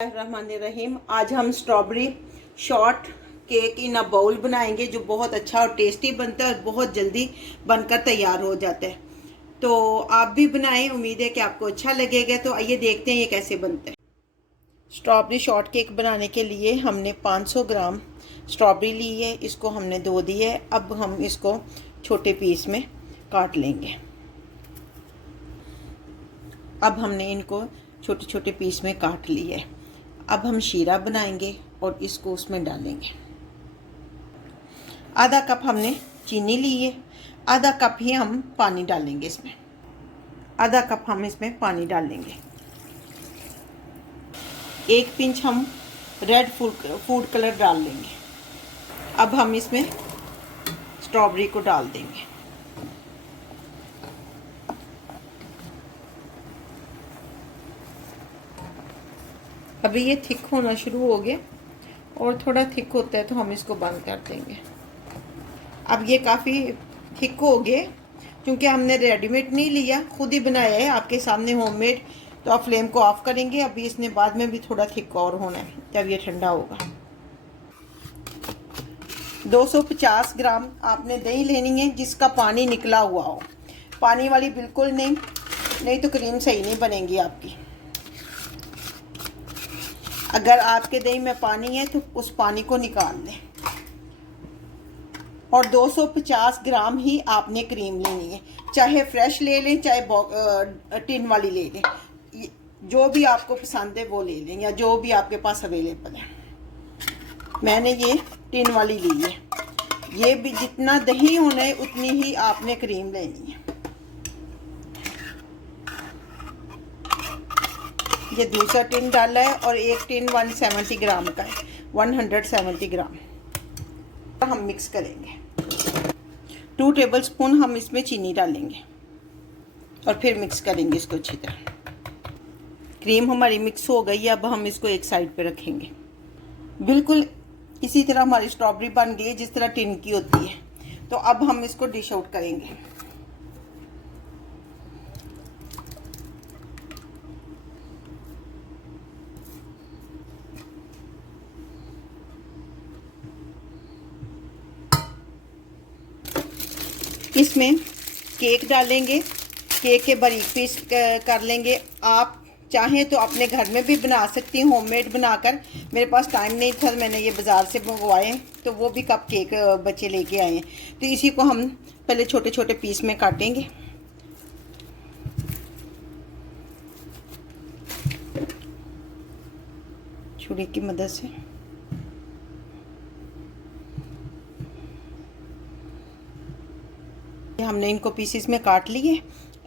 रहमानिर्रहीम। आज हम strawberry short cake in a bowl बनाएंगे जो बहुत अच्छा और टेस्टी बनता है और बहुत जल्दी बनकर तैयार हो जाता है। तो आप भी बनाएं, उम्मीद है कि आपको अच्छा लगेगा। तो आइए देखते हैं ये कैसे बनता है। स्ट्रॉबेरी शॉर्ट केक बनाने के लिए हमने 500 ग्राम स्ट्रॉबेरी ली है। इसको हमने धो दी है। अब हम इसको छोटे पीस में काट लेंगे। अब हमने इनको छोटे छोटे पीस में काट लिए है। अब हम शीरा बनाएंगे और इसको उसमें डालेंगे। आधा कप हमने चीनी ली है, आधा कप ही हम पानी डालेंगे इसमें। आधा कप हम इसमें पानी डालेंगे। एक पिंच हम रेड फूड कलर डाल लेंगे। अब हम इसमें स्ट्रॉबेरी को डाल देंगे। अभी ये थिक होना शुरू हो गया और थोड़ा थिक होता है तो हम इसको बंद कर देंगे। अब ये काफ़ी थिक हो गए, क्योंकि हमने रेडीमेड नहीं लिया, खुद ही बनाया है आपके सामने होममेड। तो आप फ्लेम को ऑफ करेंगे। अभी इसने बाद में भी थोड़ा थिक और होना है जब ये ठंडा होगा। 250 ग्राम आपने दही लेनी है जिसका पानी निकला हुआ हो। पानी वाली बिल्कुल नहीं तो क्रीम सही नहीं बनेगी आपकी। अगर आपके दही में पानी है तो उस पानी को निकाल लें। और 250 ग्राम ही आपने क्रीम लेनी है, चाहे फ्रेश ले लें चाहे टिन वाली ले लें, जो भी आपको पसंद है वो ले लें या जो भी आपके पास अवेलेबल है। मैंने ये टिन वाली ली है। ये भी जितना दही होना है उतनी ही आपने क्रीम लेनी है। ये दूसरा टिन डाला है और एक टिन 170 ग्राम का है, 170 ग्राम। हम मिक्स करेंगे। 2 टेबलस्पून हम इसमें चीनी डालेंगे और फिर मिक्स करेंगे इसको अच्छी तरह। क्रीम हमारी मिक्स हो गई है। अब हम इसको एक साइड पे रखेंगे। बिल्कुल इसी तरह हमारी स्ट्रॉबेरी बन गई है जिस तरह टिन की होती है। तो अब हम इसको डिश आउट करेंगे। इसमें केक डालेंगे। केक के बारीक पीस कर लेंगे। आप चाहें तो अपने घर में भी बना सकती हैं होममेड बनाकर। मेरे पास टाइम नहीं था, मैंने ये बाज़ार से मंगवाए, तो वो भी कप केक बच्चे लेके आए हैं। तो इसी को हम पहले छोटे छोटे पीस में काटेंगे। छुरी की मदद से हमने इनको पीसेस में काट लिए।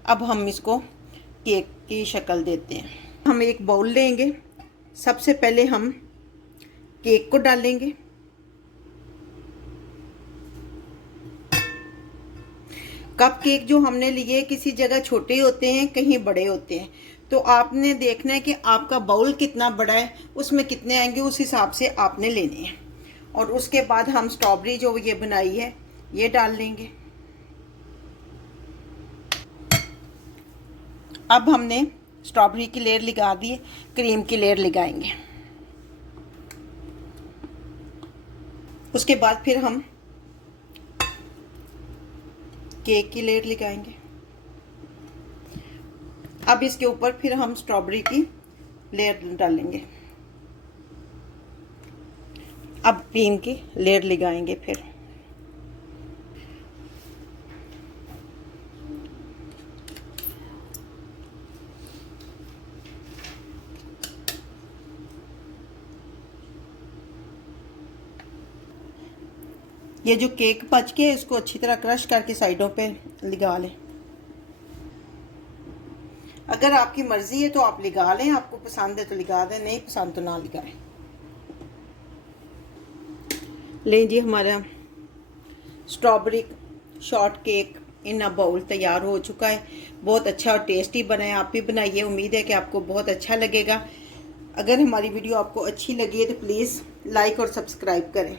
अब हम इसको केक की शक्ल देते हैं। हम एक बाउल लेंगे। सबसे पहले हम केक को डालेंगे। कप केक जो हमने लिए किसी जगह छोटे होते हैं, कहीं बड़े होते हैं। तो आपने देखना है कि आपका बाउल कितना बड़ा है, उसमें कितने आएंगे उस हिसाब से आपने लेने हैं। और उसके बाद हम स्ट्रॉबेरी जो ये बनाई है ये डाल लेंगे। अब हमने स्ट्रॉबेरी की लेयर लगा दी, क्रीम की लेयर लगाएंगे। उसके बाद फिर हम केक की लेयर लगाएंगे। अब इसके ऊपर फिर हम स्ट्रॉबेरी की लेयर डालेंगे। अब क्रीम की लेयर लगाएंगे। फिर ये जो केक बच के इसको अच्छी तरह क्रश करके साइडों पे लगा लें। अगर आपकी मर्जी है तो आप लगा लें, आपको पसंद है तो लगा दें, नहीं पसंद तो ना लगाएं। लें जी, हमारा strawberry short cake in a bowl तैयार हो चुका है। बहुत अच्छा और टेस्टी बना है। आप भी बनाइए, उम्मीद है कि आपको बहुत अच्छा लगेगा। अगर हमारी वीडियो आपको अच्छी लगी है तो प्लीज़ लाइक और सब्सक्राइब करें।